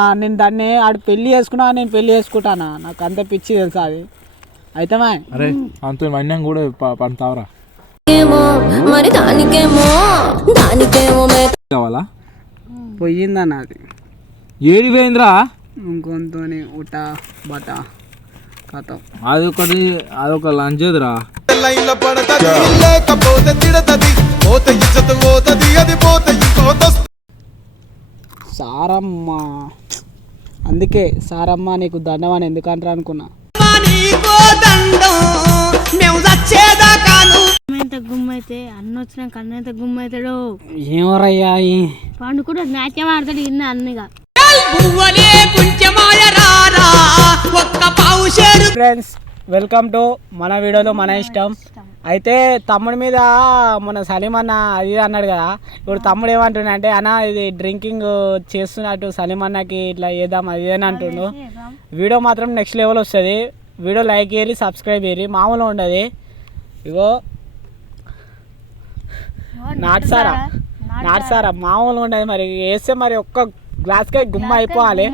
నేను దాన్ని ఆడు పెళ్లి చేసుకున్నా, నేను పెళ్లి చేసుకుంటానా? నాకు అంత పిచ్చి తెలుసా అది అయితే. అరే అంత మన్యం కూడా పంతావరా మరి దానికేమో కావాలా? పోయిందన్న అది. ఏడి పోయిందిరా? ఇంకొంత ఉట బట కథ. అదొక లంచేదిరా. సారమ్మ, అందుకే సారమ్మ నీకు దండం అని ఎందుకంటారు అనుకున్నా. గుమ్మైతే అన్న వచ్చినాక అన్న ఎంత గుమ్మవుతాడు ఏమరయ్యా పండు కూడా నాట్యం ఆడతాడు ఇన్న అన్నగా. ఫ్రెండ్స్, వెల్కమ్ టు మన వీడియోలో మన ఇష్టం. అయితే తమ్ముడి మీద మన సలీం అన్న అది అన్నాడు కదా. ఇప్పుడు తమ్ముడు ఏమంటుండే అంటే, అన్న ఇది డ్రింకింగ్ చేస్తున్నట్టు సలీం అన్నకి ఇట్లా చేద్దాం అది అని అంటుండు. వీడియో మాత్రం నెక్స్ట్ లెవెల్ వస్తుంది. వీడియో లైక్ చేయరి, సబ్స్క్రైబ్ చేయరి, మామూలుగా ఉండదు. ఇగో నాటుసారా మామూలుగా ఉండదు. మరి వేస్తే మరి ఒక్క గ్లాస్కే గుమ్మ అయిపోవాలి.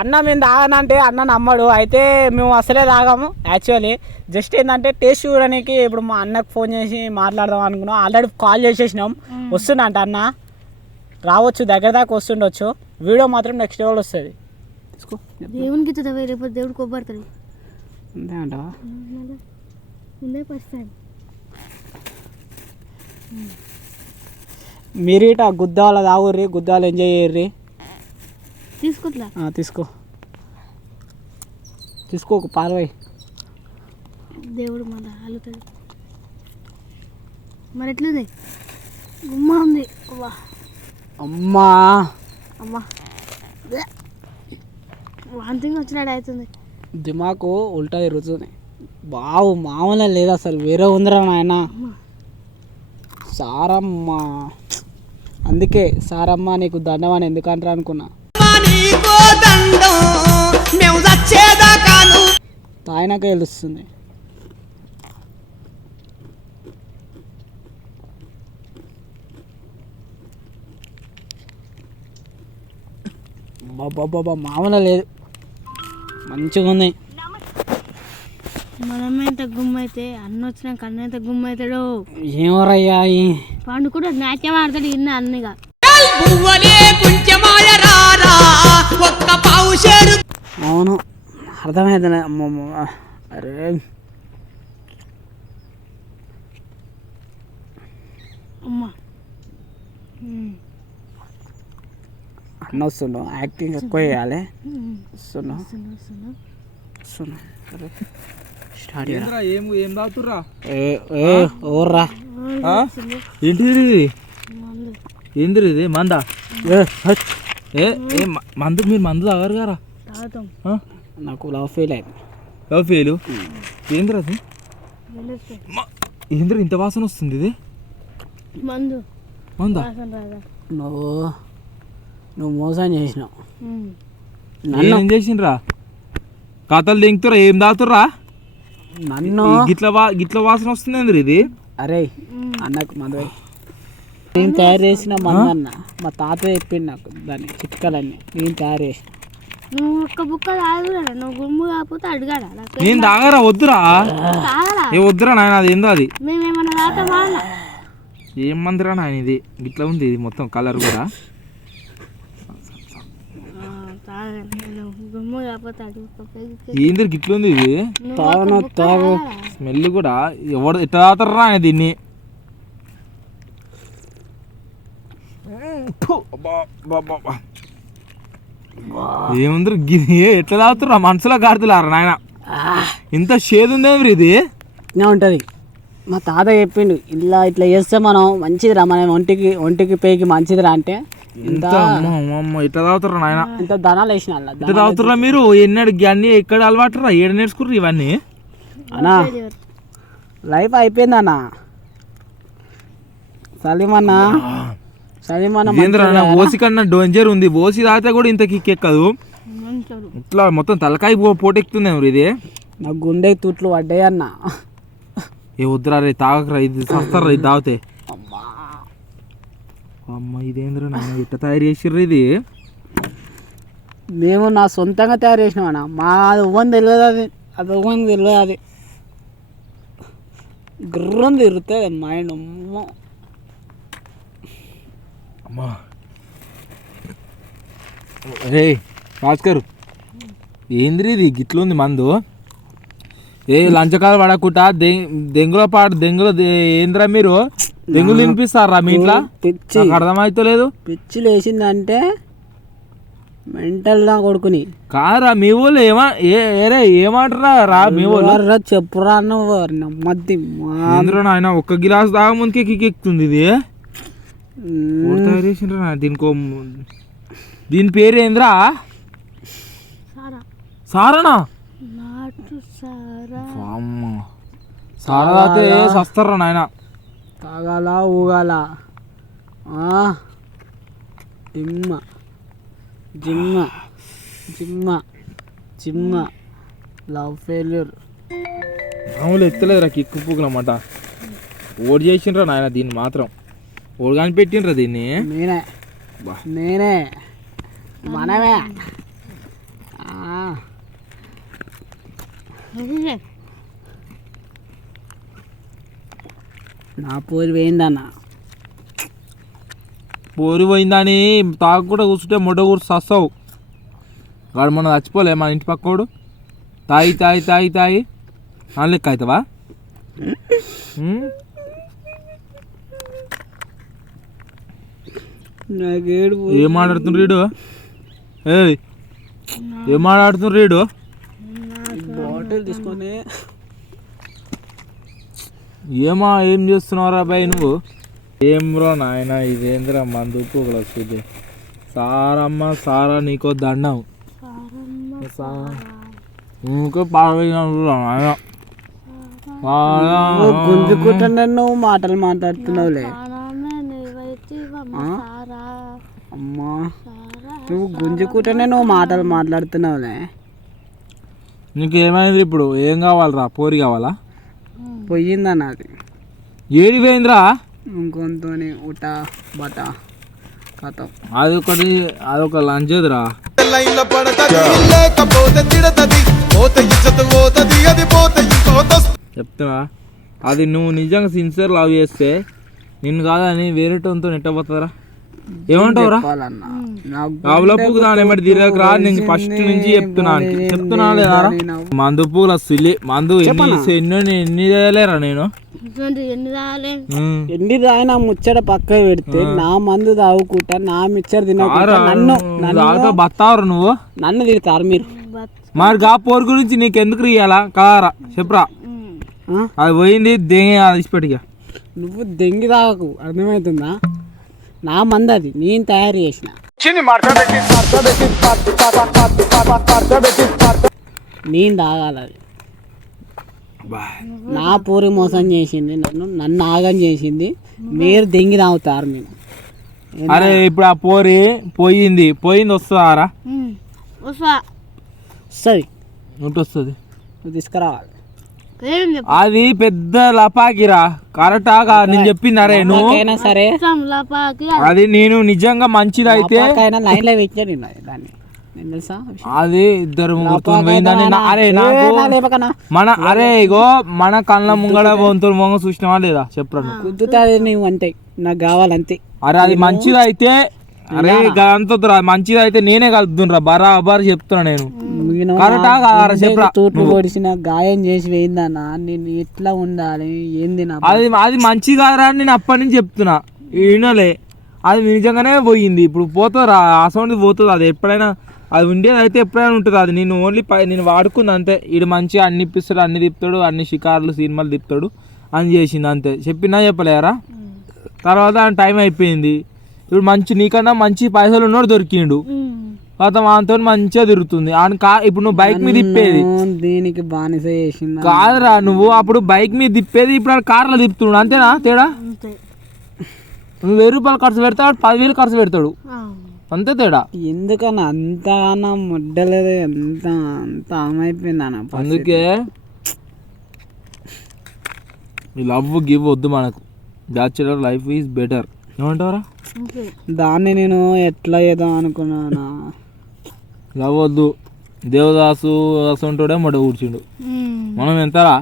అన్న మేము తాగనంటే అన్న నమ్మడు. అయితే మేము అసలే తాగాము. యాక్చువల్లీ జస్ట్ ఏంటంటే టేస్ట్ చూడడానికి ఇప్పుడు మా అన్నకు ఫోన్ చేసి మాట్లాడదాం అనుకున్నాం. ఆల్రెడీ కాల్ చేసేసినాం. వస్తుందంట అన్న, రావచ్చు, దగ్గర దాకా వస్తుండొచ్చు. వీడియో మాత్రం నెక్స్ట్ లెవెల్ వస్తుంది. తీసుకో. దేవునికి రేపు దేవుడు కొబ్బడతాడు అంతే అంటావా? మీరు ఇట గుద్దాల తాగుర్రి, గుద్దాలు ఎంజాయ్ చేయర్రి. తీసుకోట్లా తీసుకో ఒక పార్వై. దేవుడు మన అల్లుతాడు. మరి ఎట్లుంది? గుమ్మ ఉంది. అమ్మా వాంతింగ్ వచ్చినట్టు అవుతుంది. దిమాకు ఉల్టా తిరుగుతుంది. బావు మామూలు లేదు అసలు, వేరే ఉందిరా నాయన. సారమ్మ, అందుకే సారమ్మ నీకు దండం అని ఎందుకంటారు అనుకున్నా. తాయినాక తెలుస్తుంది. బాబా మామూలు లేదు, మంచిగా ఉంది. మనమ్మ ఎంత గుమ్మైతే అన్న వచ్చినాక అన్న ఎంత గుమ్మవుతాడు. ఏమరయ్యా పండు కూడా నాట్యం ఆడతాడు ఇన్న అన్నగా. అవును, అర్థమైంది. అరే అమ్మా అన్న వస్తుండు, యాక్టింగ్ ఎక్కువ చేయాలి. వస్తున్నా స్టార్ట్ ఏం తాగుతుర్రా? ఓర్రా. ఏంటిది? ఏందిరి ఇది? మందా? మందు మీరు మందు తాగారు గారా? నాకు లవ్ ఫెయిల్ అయింది. లవ్ ఫెయిల్ ఏంద్రా అది? ఏంద్రా ఇంత వాసన వస్తుంది? ఇది మందా? నువ్వు మోసం చేసినావు. ఏం చేసిండ్రా? కథలు దింగుతురా? ఏం తాగుతుర్రా? నన్ను గిట్ల వాసన వస్తుంది ఏంద్ర ఇది? అరే అన్నకు మందు నేను తయారు చేసిన మందు అన్న. మా తాత చెప్పిండు నాకు దాన్ని చిట్కాలన్నీ. నేను తయారు చేసిన. నువ్వు ఒక్క బుక్క తాగురా, నువ్వు గుమ్ము కాకపోతే అడిగాడా? నేను తాగరా? వద్దురా, ఏ వద్దురా నాయన. అది ఏందో అది? మేమేమన్నా తాగుతామా? ఏం మందిరా నాయన ఇది? గిట్లా ఉంది ఇది మొత్తం కలర్ కూడా. గుమ్ము కాకపోతే ఏంది గిట్ల ఉంది ఇది? తాగు. స్మెల్ కూడా ఎవడు ఎట్లా తాగుతారా ఆయన దీన్ని? ఏముంది ఎట్లా తాగుతుర్రా? మనసులో గాడుతులారా నాయన. ఇంత షేదు ఉందేమి ఇది? ఉంటుంది. మా తాత చెప్పిండు ఇట్లా చేస్తే మనం మంచిదిరా, మన ఒంటికి పేకి మంచిదిరా అంటే. ఇట్లా తాగుతుర్రా నాయన? ఇంత ధనాలు వేసిన ఇట్లా తాగుతుర్రా మీరు? ఎన్నడు అన్ని ఎక్కడ అలవాటురా? ఏడు నేర్చుకుర్రు ఇవన్నీ? అన్నా లైఫ్ అయిపోయింది అన్న. సలీమన్నా ఓసి కన్నా డోంజర్ ఉంది. ఓసి తాగితే కూడా ఇంత కిక్ ఎక్కదు. ఇట్లా మొత్తం తలకాయ పోటెక్కుతుంది ఎవరు ఇది? నా గుండె తుట్లు పడ్డాయి అన్న. ఏ వద్దురా రే, తాగకరా, ఇది సస్తారా ఇది తాగితే. అమ్మ ఇదేంద్ర నాయన ఇట్ట తయారు చేసిర్రు ఇది? మేము నా సొంతంగా తయారు చేసినాం అన్న. మా అది ఇవ్వని తెలియదు, అది ఇవ్వని తెలియదు. అది గుర్రం తిరుగుతుంది మైండ్. అమ్మా రే భాస్కర్, ఏంద్రీ ఇది గిట్లుంది మందు? ఏ లంచకాలు పడకుండా దెంగుల ఏంద్రా మీరు దెంగులు తినిపిస్తారా మీ ఇంట్లో? పిచ్చి నాకు అర్థమైతలేదు. పిచ్చి లేచిందంటే మెంటల్ నా కొడుకుని కాదురా మీ వాళ్ళు ఏమంటారా రా మీ వాళ్ళు? చెప్పురా నువ్వు నమ్మద్ది. ఏంద్రా నాయన ఒక్క గిలాస్ తాగ ముందుకే కిక్కెక్కుతుంది ఇది. తయారు చేసిండ్రా దీని పేరు ఏంద్రా? సారానా? సారా తాగితే సస్తారా నాయన. తాగాల ఊగాల జిమ్మ జిమ్మ జిమ్మ జిమ్మ లవ్ ఫెయిల్యూర్. మామూలు ఎత్తలేదురా కిక్కు పూకులన్నమాట. ఓడి చేసిండ్రా నాయన దీన్ని మాత్రం. ఓడి కానీ పెట్టిండ్రా దీన్ని. నేనే మనమే. నా పోరు పోయిందన్న. పోరు పోయిందని తాగకుండా కూర్చుంటే మొట్ట కూర్చు సస్తావు. వాడు మొన్న చచ్చిపోలే మన ఇంటి పక్కోడు. తాగి తాగి తాగి తాగి అని లెక్క అవుతావా? ఏం మాట్లాడుతున్నారు రీడు? ఏం మాట్లాడుతున్నారు రీడు? బాటిల్ తీసుకొని ఏం చేస్తున్నావురా బాయ్ నువ్వు? ఏం బ్రో నాయన ఇదేంద్రా మందు పూకలు వస్తుంది. సారమ్మ సారా నీకో దండం. ఇంకో గుంజుకుంటున్నా నువ్వు మాటలు మాట్లాడుతున్నావులే. అమ్మా నువ్వు గుంజుకుంటేనే నువ్వు మాటలు మాట్లాడుతున్నావులే. నీకు ఏమైంది ఇప్పుడు? ఏం కావాలరా? పోరి కావాలా? పోయిందన్న అది. ఏడి పోయిందిరా? ఇంకొంత ఉట బట కథం. అదొక లంచదురా. చెప్తున్నా అది నువ్వు నిజంగా సిన్సియర్ లవ్ చేస్తే నిన్ను కాదని వేరేటోతో నెట్టబోతుందిరా. ఏమంటావురా? ఆవుల పూకు దాని ఏమంటే తిరగరా. నేను ఫస్ట్ నుంచి చెప్తున్నా లేదా? మందు పూల సిల్లి మందు ఎన్ని తేలేరా నేను? ఎన్ని తాగినా ముచ్చట పక్క పెడితే నా మందు తాగుకుంటా నా మిక్చర్ తినకుండా నన్ను బతావరు నువ్వు. నన్ను తిడతారు మీరు. మరి గా పోరు గురించి నీకెందుకు ఇయ్యాలా కారా చెప్పరా? అది పోయింది ఇచ్చిపెట్టిగా. నువ్వు దెంగి తాగకు, అర్థమవుతుందా? నా మంది అది నేను తయారు చేసిన. నేను తాగాలి అది. నా పూరి మోసం చేసింది, నన్ను ఆగం చేసింది. మీరు దెంగి తాగుతారు మీరు. అరే ఇప్పుడు ఆ పోయింది వస్తుందారా? వస్తుంది. వస్తుంది నువ్వు తీసుకురావాలి. అది పెద్ద లపాకిరా. కరెక్టా నేను చెప్పింది? అరే నువ్వు సరే అది నేను నిజంగా మంచిది అయితే లైన్ లో పెట్టాను దాన్ని. అది ఇద్దరు ముగ్గురు పోయిందని. అరే నాకు అరే ఇగో మన కళ్ళ ముంగడ మొంగ చూసినావా లేదా చెప్పరా? కుదుతుంది నువ్వు అంతే, నాకు కావాలంతే. అరే అది మంచిది అయితే అరే అంత మంచిది అయితే నేనే కలుపుతుండ్రా బరాబర్ చెప్తున్నా నేను. తూట్లు పొడిచిన గాయం చేసి వేయిందన్నా. నేను ఎట్లా ఉండాలి ఏంది? అది మంచి కాదురా నేను అప్పటి నుంచి చెప్తున్నా. వినలే. అది నిజంగానే పోయింది. ఇప్పుడు పోతుందిరా, అసలు పోతుంది. అది ఎప్పుడైనా అది ఉండేది అయితే ఎప్పుడైనా ఉంటుంది. అది నేను ఓన్లీ నేను వాడుకుంది అంతే. ఇడు మంచిగా అన్ని ఇప్పిస్తాడు, అన్ని తిప్పుతాడు, అన్ని షికార్లు సినిమాలు తిప్పుతాడు అని చేసింది అంతే. చెప్పినా చెప్పలేరా? తర్వాత టైం అయిపోయింది. ఇప్పుడు మంచి నీకన్నా మంచి పైసలు ఉన్నాడు దొరికిండు. వాతో మంచిగా తిరుగుతుంది. ఇప్పుడు నువ్వు బైక్ మీద తిప్పేది దీనికి బానిస చేసింది కాదురా. నువ్వు అప్పుడు బైక్ మీద తిప్పేది, ఇప్పుడు కార్లో తిప్పుతున్నాడు. అంతేనా తేడా? నువ్వు 1000 రూపాయలు ఖర్చు పెడతాడు, 10,000 ఖర్చు పెడతాడు. అంతే తేడా. ఎందుకన్నా అంత ముడ్డలేదు, అంత ఆమైపోయింది అన్న. అందుకే ఈ లవ్ గివ్ వద్దు మనకు. Bachelor life is better. ఏమంటారా? దాన్ని నేను ఎట్లా ఏదో అనుకున్నానా. లవ్ వద్దు. దేవదాసు అసంటోడే మొడ కూర్చుండు. మనం ఎంతరా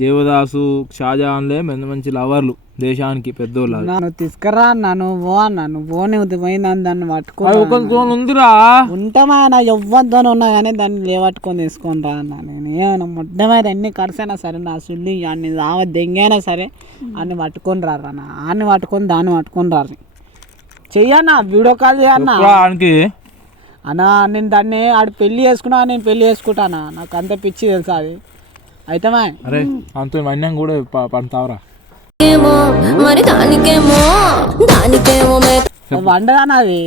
దేవదాసు షాజహాన్లే మంచి మంచి లవర్లు దేశానికి పెద్దోళ్ళు. నన్ను తీసుకురా అన్న, నువ్వు పో అన్న, నువ్వు పోనీ పోయిందని దాన్ని పట్టుకో ఉందిరా ఉంటామా నా ఎవ్వరితో ఉన్నా కానీ దాన్ని లేవట్టుకొని తీసుకొని రా అన్న. నేను ఏమన్నా మొట్టమొదటి ఎన్ని ఖర్చైనా సరే నా సుల్లి అన్ని రావ దెంగైనా సరే అన్ని పట్టుకొని రారా అన్న. అన్ని పట్టుకొని దాన్ని పట్టుకొని రారు చెయ్యన్నా, వీడియో కాల్ చేయన్నా అన్న. నేను దాన్ని ఆడు పెళ్లి చేసుకున్నా, నేను పెళ్లి చేసుకుంటానా, నాకు అంత పిచ్చి తెలుసా అది. అయితేమా అరే అంత అన్నం కూడా పంతావరా మరి దానికేమో వండదన్న, అది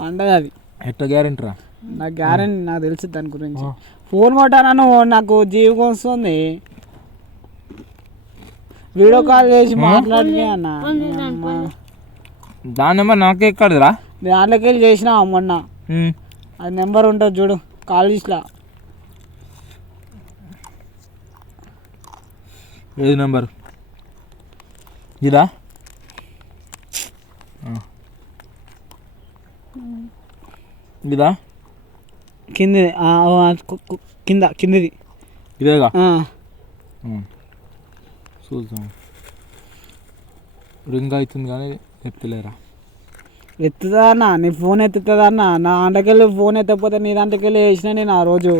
వండదు. అది ఎట్లా గ్యారెంటీ రా? నాకు గ్యారెంటీ, నాకు తెలుసు దాని గురించి. ఫోన్ కొట్టానా నువ్వు, నాకు జీవితం వస్తుంది. వీడియో కాల్ చేసి మాట్లాడితే అన్న. దాని నెంబర్ నాకే ఎక్కడరా? దాంట్లోకి వెళ్ళి చేసినా మొన్న. అది నెంబర్ ఉంటుంది చూడు కాలేజ్లో. ఏది నెంబర్? ఇదా? ఇదా? కింది కిందిది ఇదేగా చూద్దాం. రింగ్ అవుతుంది కానీ ఎత్తలేరా? ఎత్తుదా అన్న, నీ ఫోన్ ఎత్తుతుందా అన్న? నా దాంట్లోకెళ్ళి ఫోన్ ఎత్తకపోతే నీ దాంట్లోకెళ్ళి వేసిన నేను ఆ రోజు.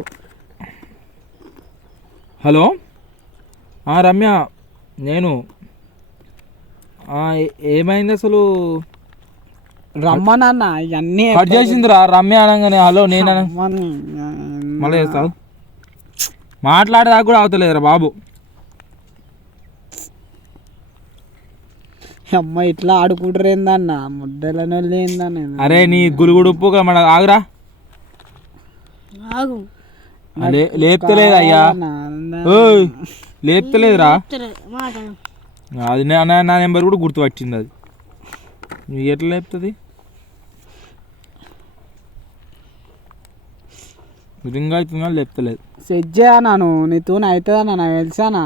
హలో రమ్య, నేను ఏమైంది అసలు? రమ్మనన్న ఇవన్నీ కట్ చేసిందిరా రమ్య అనగానే. హలో నేను మళ్ళీ చేస్తావు. మాట్లాడేదాకా కూడా అవుతలేదురా బాబు. అమ్మ ఇట్లా ఆడుకుంటారు ఏందన్న, ముద్దలను ఏందన్న. అరే నీ గురుగుడు ఉప్పు మన ఆగురా. లేపుతలేదు అయ్యా, లేపుతలేదురా. అది నా నెంబర్ కూడా గుర్తుపట్టింది. అది నీకు ఎట్లా లేపుతుంది? రింగ్ అవుతుంది కానీ లేపుతలేదు. సెట్ చేయను నీతో అవుతుందన్న, నాకు తెలుసానా.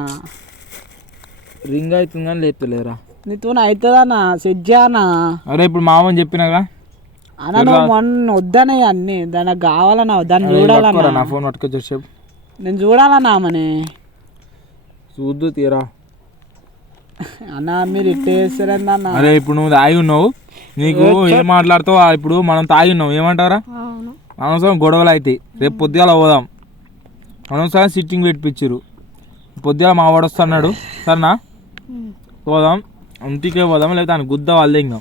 రింగ్ అవుతుంది కానీ లేపుతలేదురా. నీతో అవుతుందన్న, సెట్ చేయనా. అరే ఇప్పుడు మామని చెప్పినాగా అన్న, నువ్వు మొన్న వద్దనే అన్ని దానికి కావాలన్నా, దాన్ని చూడాలన్నా. నా ఫోన్ పట్టుకొచ్చి చెప్పు, నేను చూడాలన్నా మని. చూద్దు తీరా అన్న, మీరు ఇట్టే చేస్తారన్న. అరే ఇప్పుడు నువ్వు తాగి ఉన్నావు, నీకు ఏం మాట్లాడుతావు? ఇప్పుడు మనం తాగి ఉన్నావు, ఏమంటారా? అనవసరం గొడవలు అవుతాయి. రేపు పొద్దుగాల పోదాం. అనవసరం సిట్టింగ్ పెట్టించారు. పొద్దుగాల మా వాడు వస్తున్నాడు, సరేనా? పోదాం, ఇంటికే పోదాం, లేకపోతే ఆయన గుద్ద వాళ్ళే ఇంకా.